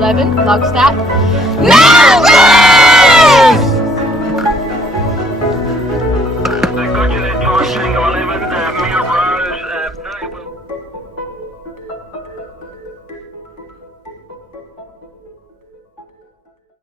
11, log stat. Got you there, George, Tango 11, Melrose, very well.